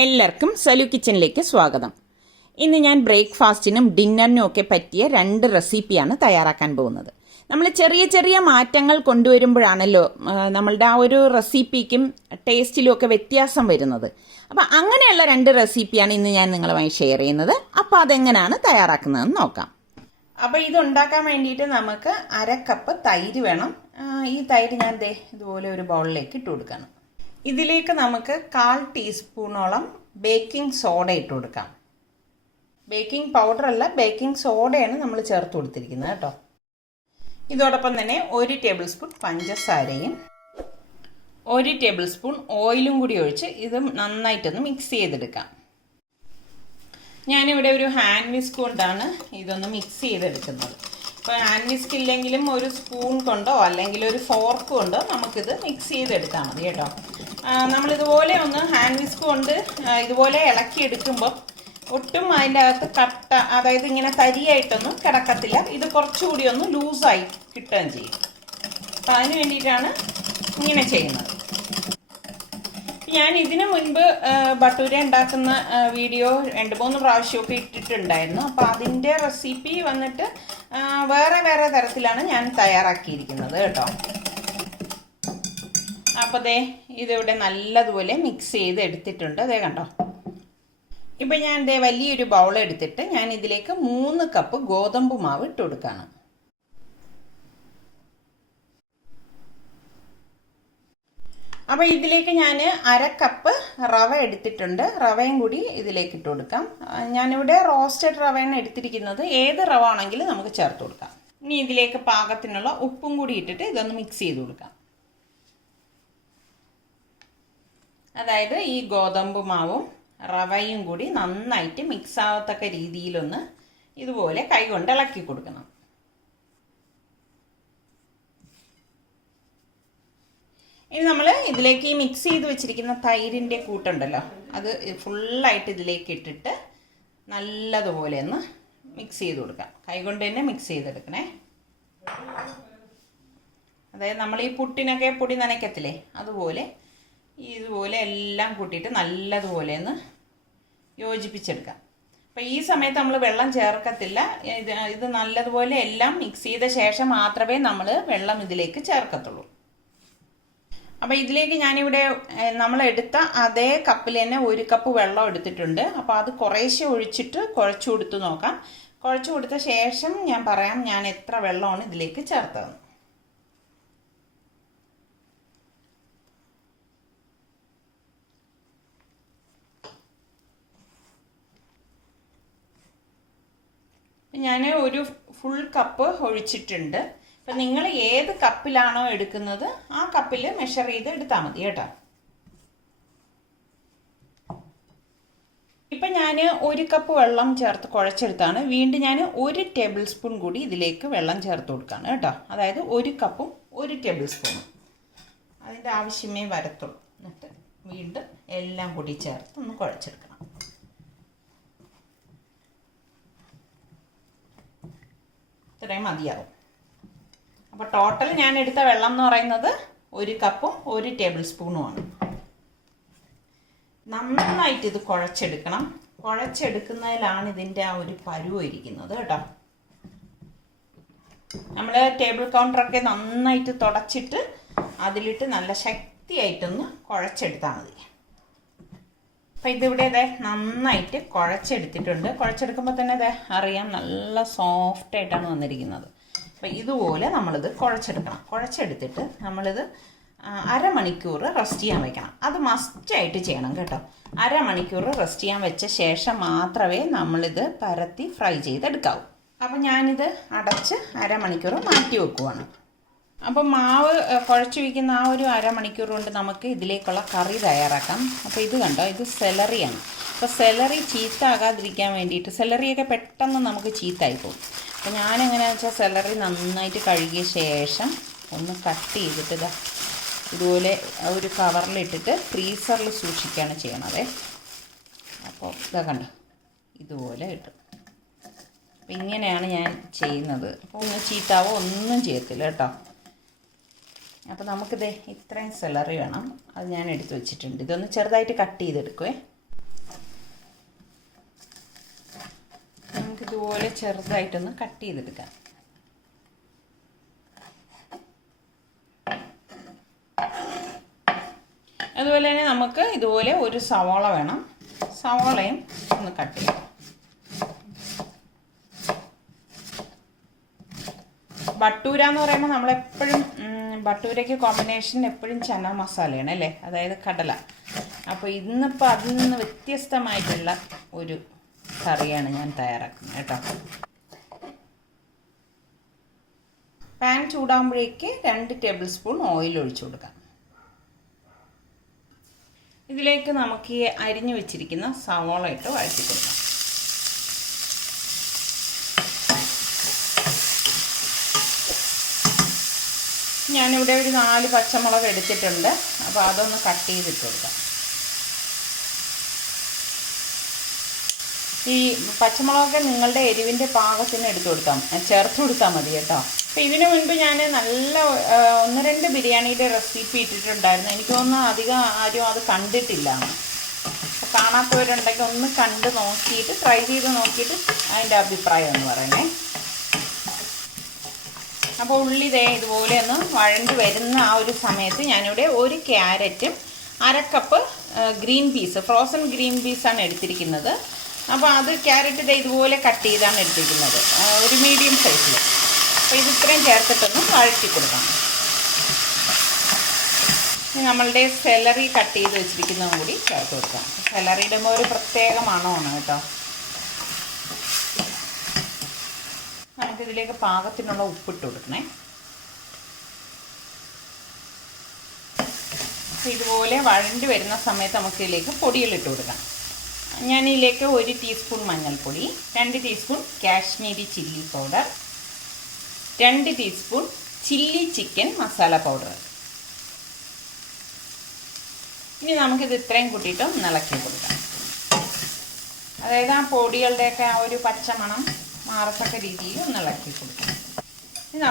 എല്ലാവർക്കും സലു കിച്ചണിലേക്ക് സ്വാഗതം. ഇന്ന് ഞാൻ ബ്രേക്ക്ഫാസ്റ്റിനും ഡിന്നറിനും ഒക്കെ പറ്റിയ 2 റെസിപ്പിയാണ് തയ്യാറാക്കാൻ പോകുന്നത്. നമ്മൾ ചെറിയ ചെറിയ മാറ്റങ്ങൾ കൊണ്ടുവരുമ്പോഴാണല്ലോ നമ്മളുടെ ആ ഒരു റെസിപ്പിക്കും ടേസ്റ്റിലും ഒക്കെ വ്യത്യാസം വരുന്നത്. അപ്പോൾ അങ്ങനെയുള്ള 2 റെസിപ്പിയാണ് ഇന്ന് ഞാൻ നിങ്ങളുമായി ഷെയർ ചെയ്യുന്നത്. അപ്പോൾ അതെങ്ങനെയാണ് തയ്യാറാക്കുന്നതെന്ന് നോക്കാം. അപ്പോൾ ഇതുണ്ടാക്കാൻ വേണ്ടിയിട്ട് നമുക്ക് 1/2 കപ്പ് തൈര് വേണം. ഈ തൈര് ഞാൻ ഇതുപോലെ ഒരു ബൗളിലേക്ക് ഇട്ട് കൊടുക്കണം. ഇതിലേക്ക് നമുക്ക് 1/4 ടീസ്പൂണോളം ബേക്കിംഗ് സോഡ ഇട്ട് കൊടുക്കാം. ബേക്കിംഗ് പൗഡർ അല്ല, ബേക്കിംഗ് സോഡയാണ് നമ്മൾ ചേർത്ത് കൊടുത്തിരിക്കുന്നത് കേട്ടോ. ഇതോടൊപ്പം തന്നെ 1 ടേബിൾ സ്പൂൺ പഞ്ചസാരയും 1 ടേബിൾ സ്പൂൺ ഓയിലും കൂടി ഒഴിച്ച് ഇത് നന്നായിട്ടൊന്ന് മിക്സ് ചെയ്തെടുക്കാം. ഞാനിവിടെ ഒരു ഹാൻഡ് വിസ്ക് കൊണ്ടാണ് ഇതൊന്ന് മിക്സ് ചെയ്തെടുക്കുന്നത്. ഇപ്പോൾ ഹാൻഡ് വിസ്ക് ഇല്ലെങ്കിലും ഒരു സ്പൂൺ കൊണ്ടോ അല്ലെങ്കിൽ ഒരു ഫോർക്ക് കൊണ്ടോ നമുക്കിത് മിക്സ് ചെയ്തെടുത്താൽ മതി കേട്ടോ. നമ്മളിതുപോലെ ഒന്ന് ഹാൻഡ് വിസ്ക് കൊണ്ട് ഇതുപോലെ ഇളക്കിയെടുക്കുമ്പോൾ ഒട്ടും അതിൻ്റെ അകത്ത് കട്ട, അതായത് ഇങ്ങനെ തരിയായിട്ടൊന്നും കിടക്കത്തില്ല. ഇത് കുറച്ചുകൂടി ഒന്ന് ലൂസായി കിട്ടുകയും ചെയ്യും. അപ്പം അതിന് വേണ്ടിയിട്ടാണ് ഇങ്ങനെ ചെയ്യുന്നത്. ഞാൻ ഇതിനു മുൻപ് ബട്ടൂര ഉണ്ടാക്കുന്ന വീഡിയോ 2-3 പ്രാവശ്യമൊക്കെ ഇട്ടിട്ടുണ്ടായിരുന്നു. അപ്പോൾ അതിൻ്റെ റെസിപ്പി വന്നിട്ട് വേറെ വേറെ തരത്തിലാണ് ഞാൻ തയ്യാറാക്കിയിരിക്കുന്നത് കേട്ടോ. അപ്പോൾ ഇതിവിടെ നല്ലതുപോലെ മിക്സ് ചെയ്ത് എടുത്തിട്ടുണ്ട്. കണ്ടോ. ഇപ്പം ഞാൻ വലിയൊരു ബൗൾ എടുത്തിട്ട് ഞാൻ ഇതിലേക്ക് 3 കപ്പ് ഗോതമ്പ് മാവ് ഇട്ട് കൊടുക്കുകയാണ്. അപ്പോൾ ഇതിലേക്ക് ഞാൻ 1/2 കപ്പ് റവ എടുത്തിട്ടുണ്ട്. റവയും കൂടി ഇതിലേക്ക് ഇട്ട് കൊടുക്കാം. ഞാനിവിടെ റോസ്റ്റഡ് റവയാണ് എടുത്തിരിക്കുന്നത്. ഏത് റവ ആണെങ്കിലും നമുക്ക് ചേർത്ത് കൊടുക്കാം. ഇനി ഇതിലേക്ക് പാകത്തിനുള്ള ഉപ്പും കൂടി ഇട്ടിട്ട് ഇതൊന്ന് മിക്സ് ചെയ്ത് കൊടുക്കാം. അതായത് ഈ ഗോതമ്പ് മാവും റവയും കൂടി നന്നായിട്ട് മിക്സ് ആവത്തക്ക രീതിയിലൊന്ന് ഇതുപോലെ കൈകൊണ്ട് ഇളക്കി കൊടുക്കണം. ഇനി നമ്മൾ ഇതിലേക്ക് ഈ മിക്സ് ചെയ്ത് വെച്ചിരിക്കുന്ന തൈരിൻ്റെ കൂട്ടുണ്ടല്ലോ, അത് ഫുള്ളായിട്ട് ഇതിലേക്ക് ഇട്ടിട്ട് നല്ലതുപോലെ ഒന്ന് മിക്സ് ചെയ്ത് കൊടുക്കാം. കൈകൊണ്ട് തന്നെ മിക്സ് ചെയ്തെടുക്കണേ. അതായത് നമ്മൾ ഈ പുട്ടിനൊക്കെ പൊടി നനയ്ക്കത്തില്ലേ, അതുപോലെ ഇതുപോലെ എല്ലാം കൂട്ടിയിട്ട് നല്ലതുപോലെ ഒന്ന് യോജിപ്പിച്ചെടുക്കാം. അപ്പോൾ ഈ സമയത്ത് നമ്മൾ വെള്ളം ചേർക്കത്തില്ല. ഇത് നല്ലതുപോലെ എല്ലാം മിക്സ് ചെയ്ത ശേഷം മാത്രമേ നമ്മൾ വെള്ളം ഇതിലേക്ക് ചേർക്കത്തുള്ളൂ. അപ്പോൾ ഇതിലേക്ക് ഞാനിവിടെ നമ്മൾ എടുത്ത അതേ കപ്പിൽ തന്നെ 1 കപ്പ് വെള്ളം എടുത്തിട്ടുണ്ട്. അപ്പോൾ അത് കുറേശ്ശെ ഒഴിച്ചിട്ട് കുഴച്ചു കൊടുത്ത് നോക്കാം. കുഴച്ചു കൊടുത്ത ശേഷം ഞാൻ പറയാം ഞാൻ എത്ര വെള്ളമാണ് ഇതിലേക്ക് ചേർത്തതെന്ന്. ഞാൻ ഒരു ഫുൾ കപ്പ് ഒഴിച്ചിട്ടുണ്ട്. അപ്പം നിങ്ങൾ ഏത് കപ്പിലാണോ എടുക്കുന്നത് ആ കപ്പിൽ മെഷർ ചെയ്ത് എടുത്താൽ മതി കേട്ടോ. ഇപ്പം ഞാൻ 1 കപ്പ് വെള്ളം ചേർത്ത് കുഴച്ചെടുത്താണ്. വീണ്ടും ഞാൻ 1 ടേബിൾ സ്പൂൺ കൂടി ഇതിലേക്ക് വെള്ളം ചേർത്ത് കൊടുക്കുകയാണ് കേട്ടോ. അതായത് 1 കപ്പും 1 ടേബിൾ സ്പൂണും അതിൻ്റെ ആവശ്യമേ വരത്തുള്ളൂ. എന്നിട്ട് വീണ്ടും എല്ലാം കൂടി ചേർത്ത് ഒന്ന് കുഴച്ചെടുക്കണം. ഇത്രയും മതിയാവും. അപ്പോൾ ടോട്ടൽ ഞാൻ എടുത്ത വെള്ളം എന്ന് പറയുന്നത് 1 കപ്പും 1 ടേബിൾ സ്പൂണുമാണ്. നന്നായിട്ട് ഇത് കുഴച്ചെടുക്കണം. കുഴച്ചെടുക്കുന്നതിലാണ് ഇതിൻ്റെ ആ ഒരു പരുവം ഇരിക്കുന്നത് കേട്ടോ. നമ്മൾ ടേബിൾ കൗണ്ടറൊക്കെ നന്നായിട്ട് തുടച്ചിട്ട് അതിലിട്ട് നല്ല ശക്തിയായിട്ടൊന്ന് കുഴച്ചെടുത്താൽ മതി. അപ്പം ഇതിവിടെ നന്നായിട്ട് കുഴച്ചെടുത്തിട്ടുണ്ട്. കുഴച്ചെടുക്കുമ്പോൾ തന്നെ അറിയാം നല്ല സോഫ്റ്റായിട്ടാണ് വന്നിരിക്കുന്നത്. അപ്പം ഇതുപോലെ നമ്മളിത് കുഴച്ചെടുക്കണം. കുഴച്ചെടുത്തിട്ട് നമ്മളിത് 1/2 മണിക്കൂർ റെസ്റ്റ് ചെയ്യാൻ വെക്കണം. അത് മസ്റ്റായിട്ട് ചെയ്യണം കേട്ടോ. 1/2 മണിക്കൂർ റെസ്റ്റ് ചെയ്യാൻ വെച്ച ശേഷം മാത്രമേ നമ്മളിത് പരത്തി ഫ്രൈ ചെയ്തെടുക്കാവൂ. അപ്പം ഞാനിത് അടച്ച് 1/2 മണിക്കൂർ മാറ്റി വെക്കുവാണ്. അപ്പം മാവ് കുഴച്ച് വയ്ക്കുന്ന ആ ഒരു 1/2 മണിക്കൂർ കൊണ്ട് നമുക്ക് ഇതിലേക്കുള്ള കറി തയ്യാറാക്കാം. അപ്പോൾ ഇത് കണ്ടോ, ഇത് സെലറിയാണ്. അപ്പോൾ സെലറി ചീത്താകാതിരിക്കാൻ വേണ്ടിയിട്ട്, സെലറിയൊക്കെ പെട്ടെന്ന് നമുക്ക് ചീത്തായി പോകും. അപ്പോൾ ഞാനെങ്ങനെയാണെന്ന് വെച്ചാൽ സെലറി നന്നായിട്ട് കഴുകിയ ശേഷം ഒന്ന് കട്ട് ചെയ്തിട്ട് ഇതുപോലെ ഒരു കവറിലിട്ടിട്ട് ഫ്രീസറിൽ സൂക്ഷിക്കുകയാണ് ചെയ്യണത്. അപ്പോൾ കണ്ടോ, ഇതുപോലെ കിട്ടും. അപ്പോൾ ഇങ്ങനെയാണ് ഞാൻ ചെയ്യുന്നത്. അപ്പോൾ ഒന്ന് ചീത്താവോ ഒന്നും ചെയ്യത്തില്ല കേട്ടോ. അപ്പോൾ നമുക്കിത് ഇത്രയും സെലറി വേണം. അത് ഞാൻ എടുത്ത് വെച്ചിട്ടുണ്ട്. ഇതൊന്ന് ചെറുതായിട്ട് കട്ട് ചെയ്തെടുക്കുവേ. ഇതുപോലെ ചെറുതായിട്ടൊന്ന് കട്ട് ചെയ്തെടുക്കാം. അതുപോലെ തന്നെ നമുക്ക് ഇതുപോലെ ഒരു സവാള വേണം. സവാളയും ഒന്ന് കട്ട് ചെയ്യാം. ബട്ടൂര എന്ന് പറയുമ്പോൾ നമ്മളെപ്പോഴും ബട്ടൂരയ്ക്ക് കോമ്പിനേഷൻ എപ്പോഴും ചന മസാലയാണ് അല്ലേ, അതായത് കടല. അപ്പോൾ ഇന്നിപ്പോൾ അതിൽ നിന്ന് വ്യത്യസ്തമായിട്ടുള്ള ഒരു കറിയാണ് ഞാൻ തയ്യാറാക്കുന്നത് കേട്ടോ. പാൻ ചൂടാകുമ്പോഴേക്ക് 2 ടേബിൾ സ്പൂൺ ഓയിൽ ഒഴിച്ചു കൊടുക്കാം. ഇതിലേക്ക് നമുക്ക് ഈ അരിഞ്ഞു വെച്ചിരിക്കുന്ന സവാള ഇട്ട് വഴറ്റി കൊടുക്കാം. ഞാനിവിടെ ഒരു 4 പച്ചമുളക് എടുത്തിട്ടുണ്ട്. അപ്പോൾ അതൊന്ന് കട്ട് ചെയ്തിട്ട് കൊടുക്കാം. ഈ പച്ചമുളകൊക്കെ നിങ്ങളുടെ എരിവിൻ്റെ പാകത്തിന് ചേർത്ത് കൊടുത്താൽ മതി കേട്ടോ. അപ്പോൾ ഇതിനു മുൻപ് ഞാൻ നല്ല 1-2 ബിരിയാണിയുടെ റെസിപ്പി ഇട്ടിട്ടുണ്ടായിരുന്നു. എനിക്ക് തോന്നുന്നു അധികം ആരും അത് കണ്ടിട്ടില്ല. അപ്പോൾ കാണാത്തവരുണ്ടെങ്കിൽ ഒന്ന് കണ്ട് നോക്കിയിട്ട് ട്രൈ ചെയ്ത് നോക്കിയിട്ട് അതിൻ്റെ അഭിപ്രായം എന്ന് പറയണേ. അപ്പോൾ ഉള്ളി ഇതുപോലെ ഒന്ന് വഴണ്ട് വരുന്ന ആ ഒരു സമയത്ത് ഞാനിവിടെ 1 ക്യാരറ്റും 1/2 cup green peas, frozen green പീസാണ് എടുത്തിരിക്കുന്നത്. അപ്പോൾ അത് ക്യാരറ്റ് ഇതുപോലെ കട്ട് ചെയ്താണ് എടുത്തിരിക്കുന്നത്, ഒരു മീഡിയം സൈസിൽ. അപ്പോൾ ഇത് ഇത്രയും ചേർത്തിട്ടൊന്ന് വഴറ്റി കൊടുക്കാം. ഇനി നമ്മളുടെ സെലറി കട്ട് ചെയ്ത് വെച്ചിരിക്കുന്നതും കൂടി ചേർത്ത് കൊടുക്കാം. സെലറി ഇടുമ്പോൾ ഒരു പ്രത്യേക മണമാണ് കേട്ടോ. നമുക്കിതിലേക്ക് പാകത്തിനുള്ള ഉപ്പിട്ട് കൊടുക്കണേ. ഇതുപോലെ വഴണ്ടി വരുന്ന സമയത്ത് നമുക്കിതിലേക്ക് പൊടികളിട്ട് കൊടുക്കാം. ഞാനിതിലേക്ക് 1 ടീസ്പൂൺ മഞ്ഞൾപ്പൊടി, 2 teaspoon Kashmiri chilli powder, 2 teaspoon chilli chicken masala powder. ഇനി നമുക്കിത് ഇത്രയും കൂട്ടിയിട്ട് ഒന്ന് ഇളക്കി കൊടുക്കാം. അതായത് ആ പൊടികളുടെയൊക്കെ ആ ഒരു പച്ചമണം മാറത്തക്ക രീതിയിൽ ഒന്ന് ഇളക്കി കൊടുക്കാം. ഇനി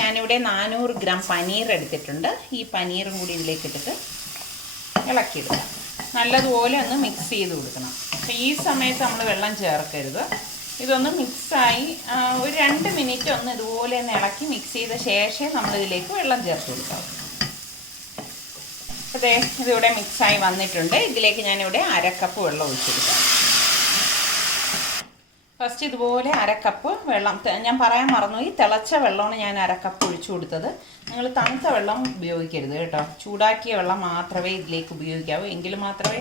ഞാനിവിടെ 400 ഗ്രാം പനീർ എടുത്തിട്ടുണ്ട്. ഈ പനീറും കൂടി ഇതിലേക്ക് ഇട്ടിട്ട് ഇളക്കിയെടുക്കാം. നല്ലതുപോലെ ഒന്ന് മിക്സ് ചെയ്ത് കൊടുക്കണം. അപ്പോൾ ഈ സമയത്ത് നമ്മൾ വെള്ളം ചേർക്കരുത്. ഇതൊന്ന് മിക്സായി ഒരു 2 മിനിറ്റ് ഒന്ന് ഇതുപോലെ ഒന്ന് ഇളക്കി മിക്സ് ചെയ്ത ശേഷം നമ്മളിതിലേക്ക് വെള്ളം ചേർത്ത് കൊടുക്കാം. അതെ, ഇതിവിടെ മിക്സായി വന്നിട്ടുണ്ട്. ഇതിലേക്ക് ഞാനിവിടെ 1/2 കപ്പ് വെള്ളം ഒഴിച്ചെടുക്കാം. ഫസ്റ്റ് ഇതുപോലെ 1/2 കപ്പ് വെള്ളം, ഞാൻ പറയാൻ മറന്നുപോയി, തിളച്ച വെള്ളമാണ് ഞാൻ 1/2 കപ്പ് ഒഴിച്ചു കൊടുത്തത്. നിങ്ങൾ തണുത്ത വെള്ളം ഉപയോഗിക്കരുത് കേട്ടോ. ചൂടാക്കിയ വെള്ളം മാത്രമേ ഇതിലേക്ക് ഉപയോഗിക്കാവൂ. എങ്കിൽ മാത്രമേ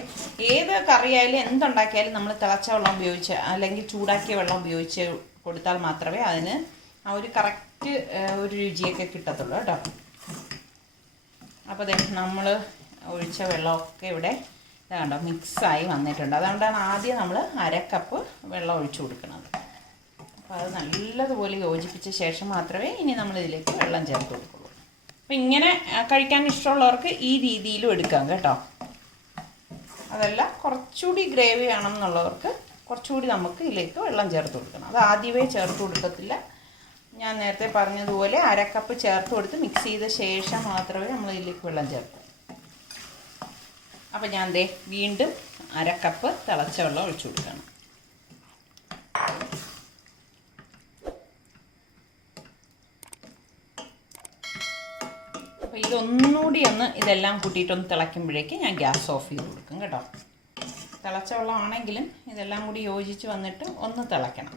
ഏത് കറിയായാലും എന്തുണ്ടാക്കിയാലും നമ്മൾ തിളച്ച വെള്ളം ഉപയോഗിച്ച് അല്ലെങ്കിൽ ചൂടാക്കിയ വെള്ളം ഉപയോഗിച്ച് കൊടുത്താൽ മാത്രമേ അതിന് ആ ഒരു കറക്റ്റ് ഒരു രുചിയൊക്കെ കിട്ടത്തുള്ളൂ കേട്ടോ. അപ്പോൾ നമ്മൾ ഒഴിച്ച വെള്ളമൊക്കെ ഇവിടെ കണ്ടോ മിക്സായി വന്നിട്ടുണ്ട്. അതുകൊണ്ടാണ് ആദ്യം നമ്മൾ 1/2 കപ്പ് വെള്ളം ഒഴിച്ചു കൊടുക്കുന്നത്. അപ്പോൾ അത് നല്ലതുപോലെ യോജിപ്പിച്ച ശേഷം മാത്രമേ ഇനി നമ്മളിതിലേക്ക് വെള്ളം ചേർത്ത് കൊടുക്കുള്ളൂ. അപ്പോൾ ഇങ്ങനെ കഴിക്കാൻ ഇഷ്ടമുള്ളവർക്ക് ഈ രീതിയിലും എടുക്കാം കേട്ടോ. അതല്ല കുറച്ചുകൂടി ഗ്രേവി വേണം എന്നുള്ളവർക്ക് കുറച്ചുകൂടി നമുക്ക് ഇതിലേക്ക് വെള്ളം ചേർത്ത് കൊടുക്കണം. അത് ആദ്യമേ ചേർത്ത് കൊടുക്കത്തില്ല. ഞാൻ നേരത്തെ പറഞ്ഞതുപോലെ 1/2 കപ്പ് ചേർത്ത് കൊടുത്ത് മിക്സ് ചെയ്ത ശേഷം മാത്രമേ നമ്മൾ ഇതിലേക്ക് വെള്ളം ചേർക്കൂ. അപ്പോൾ ഞാൻ വീണ്ടും 1/2 കപ്പ് തിളച്ച വെള്ളം ഒഴിച്ചു കൊടുക്കണം. അപ്പോൾ ഇതൊന്നുകൂടി ഇതെല്ലാം കൂട്ടിയിട്ടൊന്ന് തിളയ്ക്കുമ്പോഴേക്ക് ഞാൻ ഗ്യാസ് ഓഫ് ചെയ്ത് കൊടുക്കും കേട്ടോ. തിളച്ച വെള്ളമാണെങ്കിലും ഇതെല്ലാം കൂടി യോജിച്ച് വന്നിട്ട് ഒന്ന് തിളയ്ക്കണം.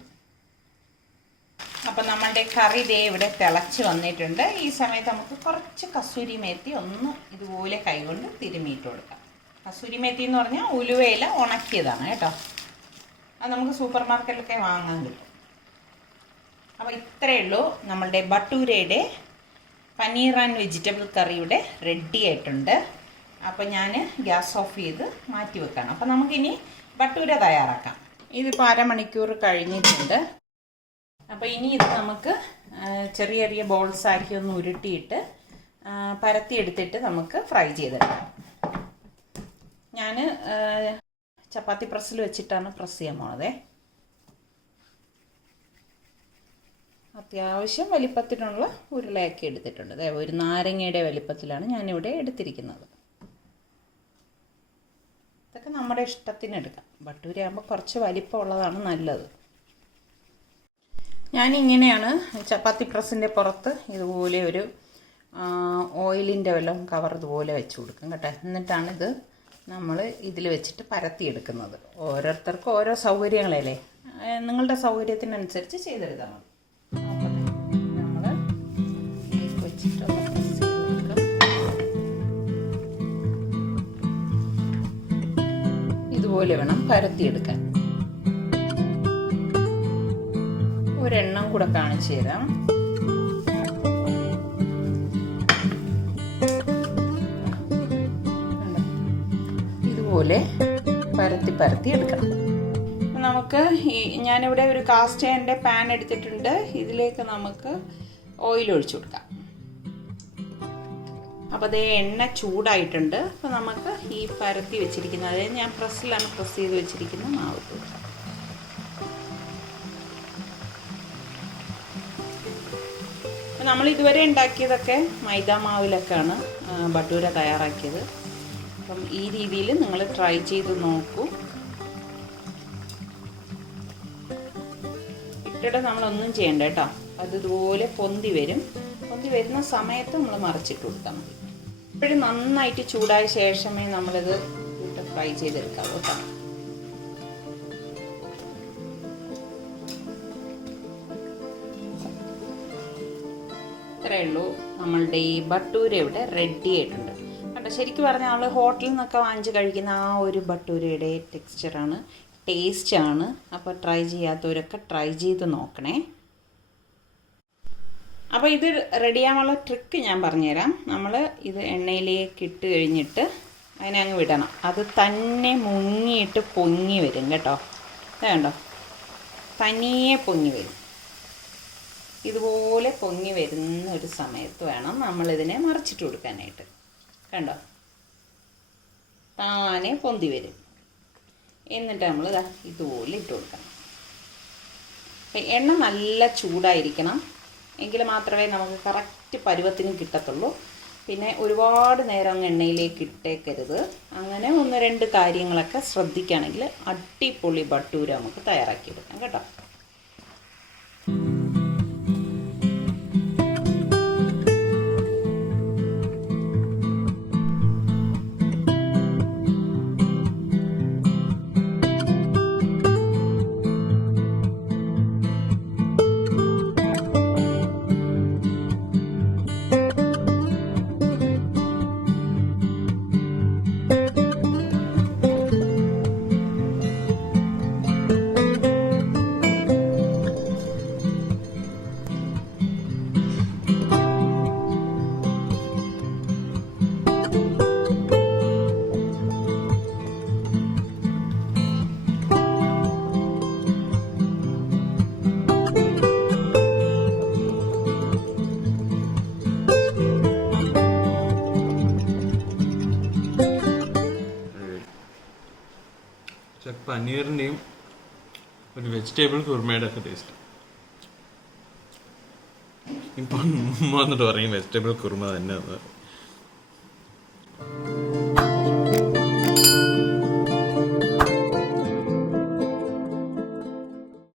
അപ്പം നമ്മളുടെ കറി ഇവിടെ തിളച്ച് വന്നിട്ടുണ്ട്. ഈ സമയത്ത് നമുക്ക് കുറച്ച് കസൂരി മേത്തി ഒന്ന് ഇതുപോലെ കൈകൊണ്ട് തിരുമിയിട്ട് കൊടുക്കാം. കസൂരി മേത്തി എന്ന് പറഞ്ഞാൽ ഉലുവയില ഉണക്കിയതാണ് കേട്ടോ. അത് നമുക്ക് സൂപ്പർ മാർക്കറ്റിലൊക്കെ വാങ്ങാൻ കിട്ടും. അപ്പോൾ ഇത്രയേ ഉള്ളൂ, നമ്മളുടെ ബട്ടൂരയുടെ പനീർ ആൻഡ് വെജിറ്റബിൾ കറിയുടെ റെഡി ആയിട്ടുണ്ട്. അപ്പോൾ ഞാൻ ഗ്യാസ് ഓഫ് ചെയ്ത് മാറ്റി വെക്കണം. അപ്പോൾ നമുക്കിനി ബട്ടൂര തയ്യാറാക്കാം. ഇതിപ്പോൾ 1/2 മണിക്കൂർ കഴിഞ്ഞിട്ടുണ്ട്. അപ്പോൾ ഇനി ഇത് നമുക്ക് ചെറിയ ചെറിയ ബോൾസാക്കി ഒന്ന് ഉരുട്ടിയിട്ട് പരത്തിയെടുത്തിട്ട് നമുക്ക് ഫ്രൈ ചെയ്തെടുക്കാം. ഞാൻ ചപ്പാത്തി പ്രസ്സിൽ വെച്ചിട്ടാണ് പ്രസ് ചെയ്യാൻ പോണത്. അത്യാവശ്യം വലിപ്പത്തിനുള്ള ഉരുളയാക്കി എടുത്തിട്ടുണ്ട്. അതായത് ഒരു നാരങ്ങയുടെ വലിപ്പത്തിലാണ് ഞാനിവിടെ എടുത്തിരിക്കുന്നത്. ഇതൊക്കെ നമ്മുടെ ഇഷ്ടത്തിന് എടുക്കാം. ബട്ടൂര ആകുമ്പോൾ കുറച്ച് വലിപ്പമുള്ളതാണ് നല്ലത്. ഞാനിങ്ങനെയാണ് ചപ്പാത്തി പ്രസ്സിൻ്റെ പുറത്ത് ഇതുപോലെ ഒരു ഓയിലിൻ്റെ വല്ലതും കവർ ഇതുപോലെ വെച്ച് കൊടുക്കും കേട്ടോ. എന്നിട്ടാണിത് നമ്മൾ ഇതിൽ വെച്ചിട്ട് പരത്തിയെടുക്കുന്നത്. ഓരോരുത്തർക്കും ഓരോ സൗകര്യങ്ങളല്ലേ, നിങ്ങളുടെ സൗകര്യത്തിനനുസരിച്ച് ചെയ്തെടുത്താൽ മതി. അപ്പോൾ നമ്മൾ വെച്ചിട്ട് പ്രസ് ചെയ്ത് കൊടുക്കും. ഇതുപോലെ വേണം പരത്തിയെടുക്കാൻ. ഒരെണ്ണം കൂടെ കാണിച്ചു തരാം. ഇതുപോലെ പരത്തി എടുക്കണം. നമുക്ക് ഞാനിവിടെ ഒരു കാസ്റ്റ് അയണിൻ്റെ പാൻ എടുത്തിട്ടുണ്ട്. ഇതിലേക്ക് നമുക്ക് ഓയിൽ ഒഴിച്ചു കൊടുക്കാം. അപ്പോൾ അതേ എണ്ണ ചൂടായിട്ടുണ്ട്. അപ്പോൾ നമുക്ക് ഈ പരത്തി വെച്ചിരിക്കുന്ന, അതായത് ഞാൻ പ്രസ്സിലാണ് പ്രസ് ചെയ്ത് വെച്ചിരിക്കുന്ന മാവ് ഇട്ട് കൊടുക്കാം. നമ്മൾ ഇതുവരെ ഉണ്ടാക്കിയതൊക്കെ മൈദ മാവിലൊക്കെയാണ് ബട്ടൂര തയ്യാറാക്കിയത്. അപ്പം ഈ രീതിയിൽ നിങ്ങൾ ട്രൈ ചെയ്ത് നോക്കൂ. ഇട്ടിട്ട് നമ്മളൊന്നും ചെയ്യണ്ട കേട്ടോ. അത് ഇതുപോലെ പൊന്തി വരും. പൊന്തി വരുന്ന സമയത്ത് നമ്മൾ മറിച്ചിട്ട് കൊടുത്താൽ മതി. ഇപ്പോഴും നന്നായിട്ട് ചൂടായ ശേഷമേ നമ്മളിത് ഇട്ട് ഫ്രൈ ചെയ്തെടുക്കാവൂ കേട്ടോ. ഇത്രയേ ഉള്ളൂ. നമ്മളുടെ ഈ ബട്ടൂര ഇവിടെ റെഡി ആയിട്ടുണ്ട് കേട്ടോ. ശരിക്കും പറഞ്ഞാൽ നമ്മൾ ഹോട്ടലിൽ നിന്നൊക്കെ വാങ്ങിച്ച് കഴിക്കുന്ന ആ ഒരു ബട്ടൂരയുടെ ടെക്സ്ചറാണ്, ടേസ്റ്റാണ്. അപ്പോൾ ട്രൈ ചെയ്യാത്തവരൊക്കെ ട്രൈ ചെയ്ത് നോക്കണേ. അപ്പോൾ ഇത് റെഡിയാവാനുള്ള ട്രിക്ക് ഞാൻ പറഞ്ഞുതരാം. നമ്മൾ ഇത് എണ്ണയിലേക്ക് ഇട്ട് കഴിഞ്ഞിട്ട് അതിനെ അങ്ങ് വിടണം. അത് തന്നെ മുങ്ങിയിട്ട് പൊങ്ങി വരും കേട്ടോ. ഇത് കണ്ടോ, തനിയെ പൊങ്ങി വരും. ഇതുപോലെ പൊങ്ങി വരുന്ന ഒരു സമയത്ത് വേണം നമ്മളിതിനെ മറിച്ചിട്ട് കൊടുക്കാനായിട്ട്. കണ്ടോ, താനെ പൊന്തി വരും. എന്നിട്ട് നമ്മൾ ഇതുപോലെ ഇട്ട് കൊടുക്കണം. എണ്ണ നല്ല ചൂടായിരിക്കണം, എങ്കിൽ മാത്രമേ നമുക്ക് കറക്റ്റ് പരുവത്തിന് കിട്ടത്തുള്ളൂ. പിന്നെ ഒരുപാട് നേരം അങ്ങ് എണ്ണയിലേക്ക് ഇട്ടേക്കരുത്. അങ്ങനെ 1-2 കാര്യങ്ങളൊക്കെ ശ്രദ്ധിക്കുകയാണെങ്കിൽ അടിപൊളി ബട്ടൂര നമുക്ക് തയ്യാറാക്കിയെടുക്കാം കേട്ടോ. പനീറിൻ്റെയും ഒരു വെജിറ്റബിൾ കുർമയുടെ ഒക്കെ ടേസ്റ്റ്. ഇപ്പം ഉമ്മ വന്നിട്ട് പറയും വെജിറ്റബിൾ കുർമ തന്നെ.